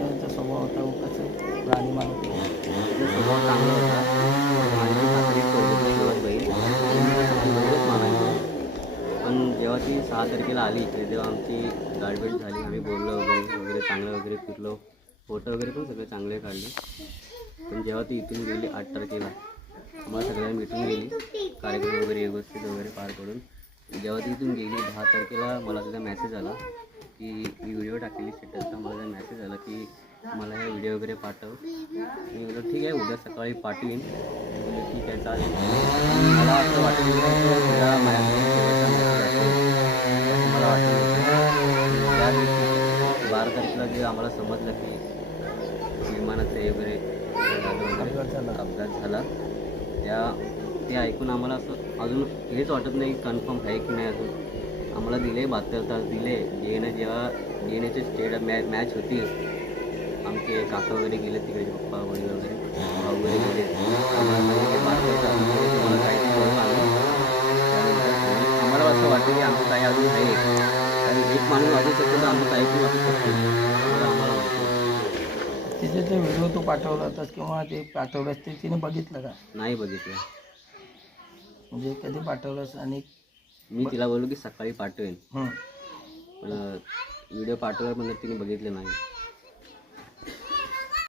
त्यांचा स्वभाव होता कसं प्राणीमान होते पण जेव्हा ती सहा तारखेला आली इथे तेव्हा आमची गाडबेट झाली आम्ही बोललो वगैरे वगैरे चांगलं वगैरे फिरलो. फोटो वगैरे पण सगळे चांगले काढले. पण जेव्हा ती इथून गेली आठ तारखेला आम्हाला सगळ्यांना भेटून गेली. कार्यक्रम वगैरे व्यवस्थित वगैरे पार करून जेव्हा ती इथून गेली दहा तारखेला मला तुझा मेसेज आला की मी व्हिडिओ टाकलेली स्टेटसचा मला मॅसेज मला हे व्हिडिओ वगैरे पाठव. मी बोललो ठीक आहे उद्या सकाळी पाठवीन. बोललो ठीक आहे चालेल. मला असं वाटत उद्या मला वाटत बारा तारखेला जे आम्हाला समजलं की विमानाचं वगैरे वगैरे अपघात झाला त्या ते ऐकून आम्हाला असं अजून हेच वाटत नाही कन्फर्म आहे की नाही अजून. आम्हाला दिले बहात्तर तास दिले. येणं जेव्हा डी स्टेट मॅ मॅच होती आमचे काका वगैरे गेले तिकडे पप्पा वडील वगैरे भाऊ वगैरे गेले. आम्हाला असं वाटतं की आमचं अजून आहे. कारण एक माणूस वाचू शकतो तर आमचं काही पण वाचू शकतो. एवढं आम्हाला वाटतं. तिचे ते व्हिडिओ तू पाठवला होतास किंवा ते पाठवलंस ते तिने बघितलं का? नाही बघितलं. म्हणजे कधी पाठवलंस आणि मी तिला बोललो की सकाळी पाठवेन. पण व्हिडिओ पाठवला पण तिने बघितले नाही.